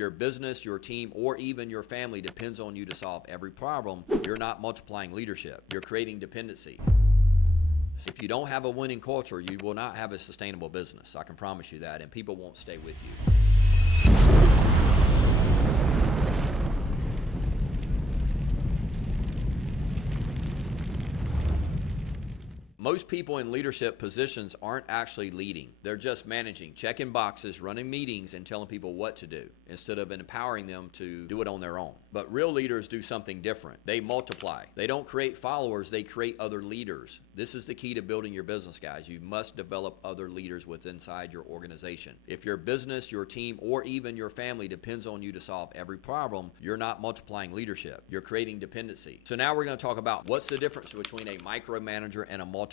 your business, your team, or even your family depends on you to solve every problem, you're not multiplying leadership. You're creating dependency. If you don't have a winning culture, you will not have a sustainable business. I can promise you that, and people won't stay with you. Most people in leadership positions aren't actually leading. They're just managing, checking boxes, running meetings, and telling people what to do instead of empowering them to do it on their own. But real leaders do something different. They multiply. They don't create followers, they create other leaders. This is the key to building your business, guys. You must develop other leaders inside your organization. If your business, your team, or even your family depends on you to solve every problem, you're not multiplying leadership. You're creating dependency. So now we're going to talk about what's the difference between a micromanager and a multiplier.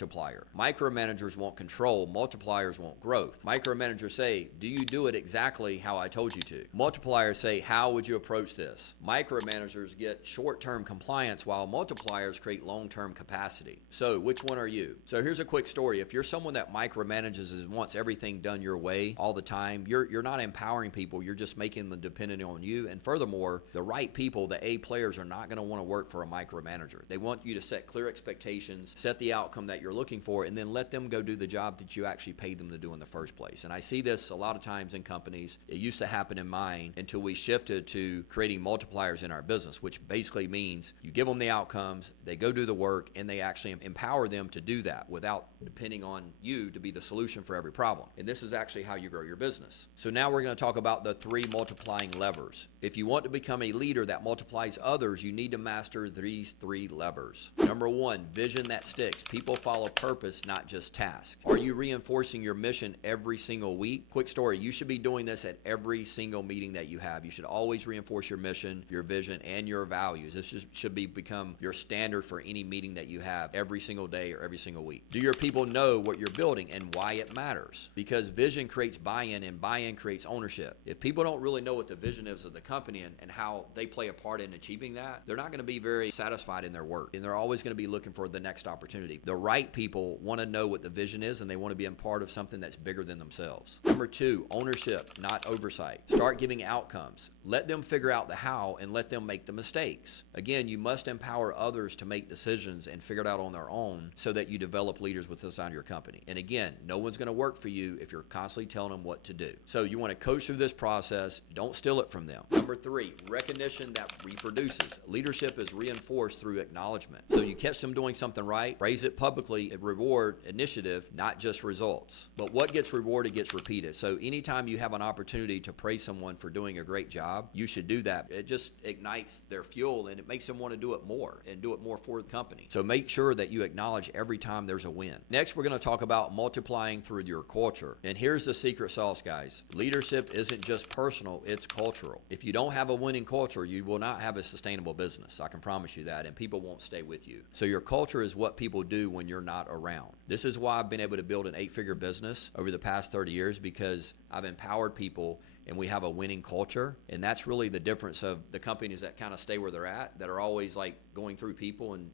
Micromanagers want control, multipliers want growth. Micromanagers say, do you do it exactly how I told you to? Multipliers say, how would you approach this? Micromanagers get short-term compliance while multipliers create long-term capacity. So which one are you? So here's a quick story. If you're someone that micromanages and wants everything done your way all the time, you're not empowering people, you're just making them dependent on you. And furthermore, the right people, the A players, are not going to want to work for a micromanager. They want you to set clear expectations, set the outcome that you're looking for, and then let them go do the job that you actually paid them to do in the first place. And I see this a lot of times in companies. It used to happen in mine until we shifted to creating multipliers in our business, which basically means you give them the outcomes, they go do the work, and they actually empower them to do that without depending on you to be the solution for every problem. And this is actually how you grow your business. So now we're going to talk about the 3 multiplying levers. If you want to become a leader that multiplies others, you need to master these 3 levers. Number 1, vision that sticks. People follow purpose, not just tasks. Are you reinforcing your mission every single week? Quick story, you should be doing this at every single meeting that you have. You should always reinforce your mission, your vision, and your values. This should become your standard for any meeting that you have every single day or every single week. Do your people know what you're building and why it matters? Because vision creates buy-in, and buy-in creates ownership. If people don't really know what the vision is of the company and how they play a part in achieving that, they're not going to be very satisfied in their work, and they're always going to be looking for the next opportunity. The right people want to know what the vision is, and they want to be a part of something that's bigger than themselves. Number 2, ownership, not oversight. Start giving outcomes. Let them figure out the how and let them make the mistakes. Again, you must empower others to make decisions and figure it out on their own so that you develop leaders with inside your company. And again, no one's going to work for you if you're constantly telling them what to do. So you want to coach through this process. Don't steal it from them. Number 3, recognition that reproduces. Leadership is reinforced through acknowledgement. So you catch them doing something right, praise it publicly, and reward initiative, not just results. But what gets rewarded gets repeated. So anytime you have an opportunity to praise someone for doing a great job, you should do that. It just ignites their fuel, and it makes them want to do it more and do it more for the company. So make sure that you acknowledge every time there's a win. Next, we're going to talk about multiplying through your culture. And here's the secret sauce, guys. Leadership isn't just personal, it's cultural. If you don't have a winning culture, you will not have a sustainable business. I can promise you that, and people won't stay with you. So your culture is what people do when you're not around. This is why I've been able to build an 8-figure business over the past 30 years, because I've empowered people and we have a winning culture. And that's really the difference of the companies that kind of stay where they're at, that are always like going through people and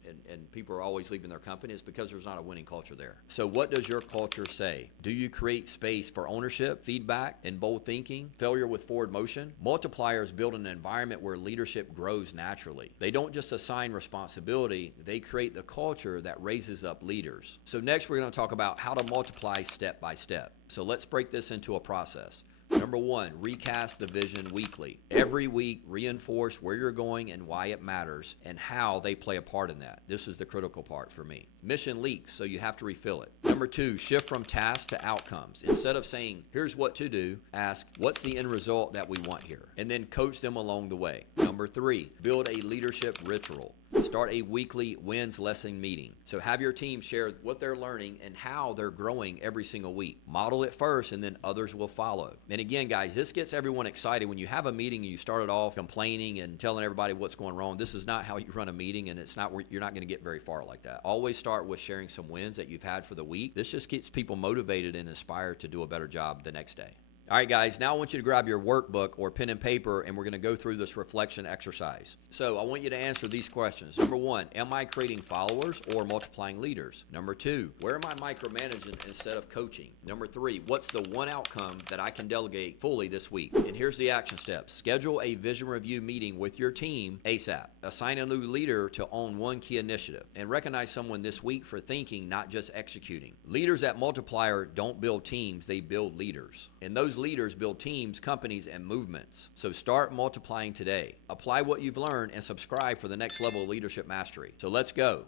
people are always leaving their company, is because there's not a winning culture there. So what does your culture say? Do you create space for ownership, feedback, and bold thinking, failure with forward motion? Multipliers build an environment where leadership grows naturally. They don't just assign responsibility, they create the culture that raises up leaders. So next we're going to talk about how to multiply step by step. So let's break this into a process. Number 1, recast the vision weekly. Every week, reinforce where you're going and why it matters and how they play a part in that. This is the critical part for me. Mission leaks, so you have to refill it. Number 2, shift from tasks to outcomes. Instead of saying, here's what to do, ask, what's the end result that we want here? And then coach them along the way. Number 3, build a leadership ritual. Start a weekly wins lesson meeting. So have your team share what they're learning and how they're growing every single week. Model it first, and then others will follow. And again, guys, this gets everyone excited. When you have a meeting and you started off complaining and telling everybody what's going wrong, this is not how you run a meeting, and it's not where you're not going to get very far like that. Always start with sharing some wins that you've had for the week. This just keeps people motivated and inspired to do a better job the next day. All right, guys, now I want you to grab your workbook or pen and paper, and we're going to go through this reflection exercise. So I want you to answer these questions. Number one, am I creating followers or multiplying leaders? Number two, where am I micromanaging instead of coaching? Number three, what's the one outcome that I can delegate fully this week? And here's the action steps. Schedule a vision review meeting with your team ASAP. Assign a new leader to own one key initiative. And recognize someone this week for thinking, not just executing. Leaders at Multiplier don't build teams, they build leaders. And those leaders build teams, companies, and movements. So start multiplying today. Apply what you've learned and subscribe for the next level of leadership mastery. So let's go.